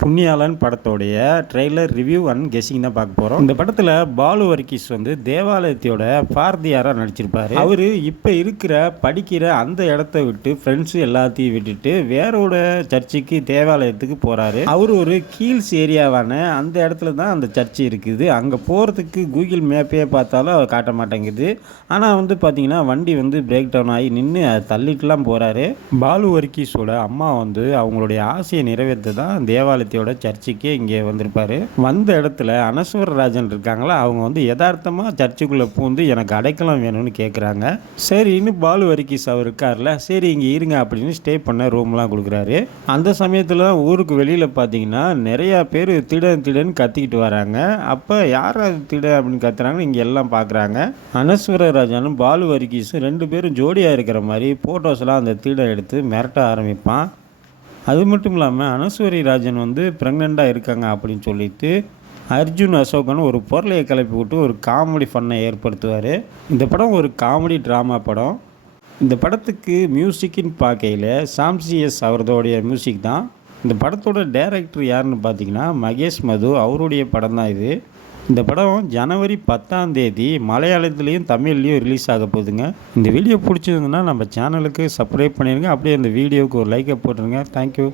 புண்ணியாளன் படத்தோடைய trailer review and guessing தான் பார்க்க போகிறோம். இந்த படத்தில் பாலு வர்கீஸ் வந்து தேவாலயத்தோட பாரதியாராக நடிச்சிருப்பாரு. அவர் இப்போ இருக்கிற படிக்கிற அந்த இடத்த விட்டு ஃப்ரெண்ட்ஸு எல்லாத்தையும் விட்டுட்டு வேறோட சர்ச்சுக்கு தேவாலயத்துக்கு போகிறாரு. அவர் ஒரு கீழ்ஸ் ஏரியாவான அந்த இடத்துல தான் அந்த சர்ச்சு இருக்குது. அங்கே போகிறதுக்கு கூகுள் மேப்பே பார்த்தாலும் அவர் காட்ட மாட்டேங்குது. ஆனால் வந்து பார்த்தீங்கன்னா வண்டி வந்து பிரேக் டவுன் ஆகி நின்று அதை தள்ளிட்டுலாம் போகிறாரு. பாலு வர்கீஸோட அம்மா வந்து அவங்களுடைய ஆசையை நிறைவேற்ற தான் தேவாலயத்தோட சர்ச்சுக்கே இங்கே வந்திருப்பாரு. வந்த இடத்துல அனஸ்வர ராஜன் இருக்காங்களா, அவங்க வந்து யதார்த்தமாக சர்ச்சுக்குள்ளே பூந்து எனக்கு அடைக்கலம் வேணும்னு கேட்குறாங்க. சரின்னு பாலு வர்கீஸ் அவர் இருக்கார்ல, சரி இங்கே இருங்க அப்படின்னு ஸ்டே பண்ண ரூம்லாம் கொடுக்குறாரு. அந்த சமயத்தில் ஊருக்கு வெளியில் பார்த்தீங்கன்னா நிறையா பேர் திடன்னு கத்திக்கிட்டு வராங்க. அப்போ யார் அது திட அப்படின்னு கத்துறாங்கன்னு இங்கே எல்லாம் பார்க்குறாங்க. அனஸ்வர ராஜனும் பாலு வர்கீஸும் ரெண்டு பேரும் ஜோடியாக இருக்கிற மாதிரி ஃபோட்டோஸ்லாம் அந்த திட எடுத்து மிரட்ட ஆரம்பிப்பான். அது மட்டும் இல்லாமல் அனஸ்வரி ராஜன் வந்து ப்ரெக்னெண்ட்டாக இருக்காங்க அப்படின்னு சொல்லிட்டு அர்ஜுன் அசோகன் ஒரு பொருளையை கிளப்பி விட்டு ஒரு காமெடி ஃபன்னை ஏற்படுத்துவார். இந்த படம் ஒரு காமெடி ட்ராமா படம். இந்த படத்துக்கு மியூசிக்கின்னு பார்க்கையில் சாம்சிஎஸ் அவரதோடைய மியூசிக் தான். இந்த படத்தோட டைரக்டர் யாருன்னு பார்த்தீங்கன்னா மகேஷ் மது, அவருடைய படம் தான் இது. இந்த படம் ஜனவரி 10 மலையாளத்துலேயும் தமிழ்லேயும் ரிலீஸ் ஆக போகுதுங்க. இந்த வீடியோ பிடிச்சிருந்துன்னா நம்ம சேனலுக்கு சப்ஸ்கிரைப் பண்ணிடுங்க. அப்படியே இந்த வீடியோவுக்கு ஒரு லைக்கை போட்டுருங்க. தேங்க்யூ.